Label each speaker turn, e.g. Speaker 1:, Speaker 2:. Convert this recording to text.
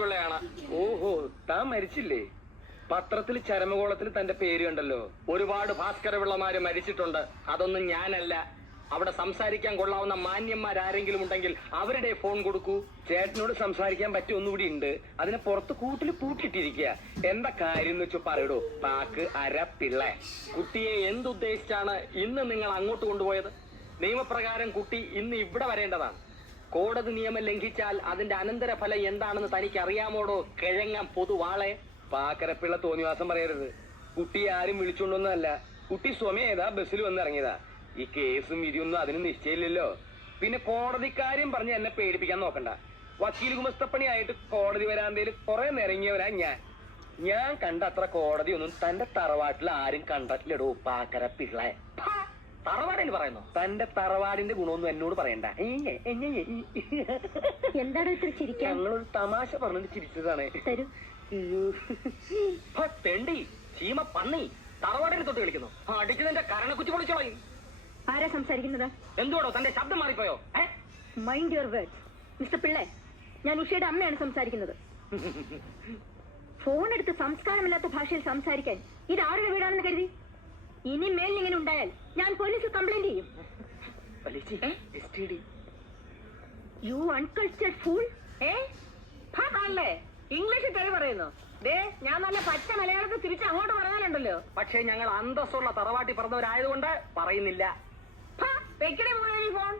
Speaker 1: പിള്ളയാണ്
Speaker 2: ഓഹോ താൻ മരിച്ചില്ലേ? പത്രത്തിൽ ചരമകോളത്തിൽ തന്റെ പേര് കണ്ടല്ലോ.
Speaker 1: ഒരുപാട് ഭാസ്കര പിള്ളമാര് മരിച്ചിട്ടുണ്ട്. അതൊന്നും ഞാനല്ല. അവിടെ സംസാരിക്കാൻ കൊള്ളാവുന്ന മാന്യന്മാരാരെങ്കിലും ഉണ്ടെങ്കിൽ അവരുടെ ഫോൺ കൊടുക്കൂ.
Speaker 2: ചേട്ടനോട് സംസാരിക്കാൻ പറ്റിയ ഒന്നുകൂടി ഉണ്ട്. അതിനെ പുറത്ത് കൂട്ടിൽ പൂട്ടിട്ടിരിക്കുക. എന്താ കാര്യം എന്ന് വെച്ചു പറയടോ. പാക്ക് അര പിള്ള.
Speaker 1: കുട്ടിയെ എന്തുദ്ദേശിച്ചാണ് ഇന്ന് നിങ്ങൾ അങ്ങോട്ട് കൊണ്ടുപോയത്? നിയമപ്രകാരം കുട്ടി ഇന്ന് ഇവിടെ വരേണ്ടതാണ്. കോടതി നിയമം ലംഘിച്ചാൽ അതിന്റെ അനന്തരഫലം എന്താണെന്ന് തനിക്ക് അറിയാമോടോ കിഴങ്ങാൻ പൊതുവാളെ.
Speaker 2: പാക്കരപ്പിള്ള തോന്നിവാസം പറയരുത്. കുട്ടി ആരും വിളിച്ചോണ്ടൊന്നല്ല കുട്ടി സ്വമേതാ ബസ്സിൽ വന്ന് ഇറങ്ങിയതാ. ഈ കേസും വിധിയൊന്നും അതിന് നിശ്ചയില്ലല്ലോ പിന്നെ കോടതിക്കാരും പറഞ്ഞ് എന്നെ പേടിപ്പിക്കാൻ നോക്കണ്ട. വക്കീൽ ഗുമസ്തപ്പണി ആയിട്ട് കോടതി വരാന്തയിൽ കുറെ നിറങ്ങിയവരാ ഞാൻ. ഞാൻ കണ്ട അത്ര കോടതി ഒന്നും തന്റെ തറവാട്ടിൽ ആരും കണ്ടിട്ടില്ലടോ പാക്കര പിള്ള
Speaker 1: തറവാടേന് പറയുന്നു.
Speaker 2: തന്റെ തറവാടിന്റെ ഗുണമൊന്നും എന്നോട് പറയണ്ട.
Speaker 3: എന്താണ്. ഇത്ര ചിരിക്കാൻ?
Speaker 2: ഞങ്ങളൊരു തമാശ പറഞ്ഞിട്ട് ചിരിച്ചതാണ്.
Speaker 3: തരൂ.
Speaker 1: ഹ, തെണ്ടി ചീമ പന്നി തറവാടിനെ തൊട്ട് കളിക്കുന്നു. അടിച്ചതിന്റെ കരണക്കുറ്റി പൊളിച്ചോളയും
Speaker 3: ആരാ സംസാരിക്കുന്നത്?
Speaker 1: എന്തുവാടോ തന്റെ ശബ്ദം മാറിപ്പോയോ? ഏ?
Speaker 3: മൈൻഡ് യുവർ വേർഡ്സ് മിസ്റ്റർ പിള്ളെ ഞാൻ ഉഷയുടെ അമ്മയാണ് സംസാരിക്കുന്നത്. ഫോൺ എടുത്ത് സംസ്കാരമില്ലാത്ത ഭാഷയിൽ സംസാരിക്കാൻ ഇത് ആരുടെ വീടാണെന്ന് കരുതി? ഇനി മേലിൽ ഇങ്ങനെ ഉണ്ടായാൽ പോലീസിൽ കംപ്ലൈന്റ് ചെയ്യും. യു അൺകൾച്ചർഡ് ഫൂൾ
Speaker 4: ഏ? ഭാഗമല്ലേ ഇംഗ്ലീഷിൽ തെറി പറയുന്നു. ദേ ഞാൻ നല്ല പച്ച മലയാളത്തിൽ തിരിച്ച് അങ്ങോട്ട് പറഞ്ഞാലുണ്ടല്ലോ.
Speaker 1: പക്ഷേ ഞങ്ങൾ അന്തസ്സുള്ള തറവാട്ടി പറഞ്ഞവരായതുകൊണ്ട് പറയുന്നില്ല.
Speaker 4: വെക്കണേ ഫോൺ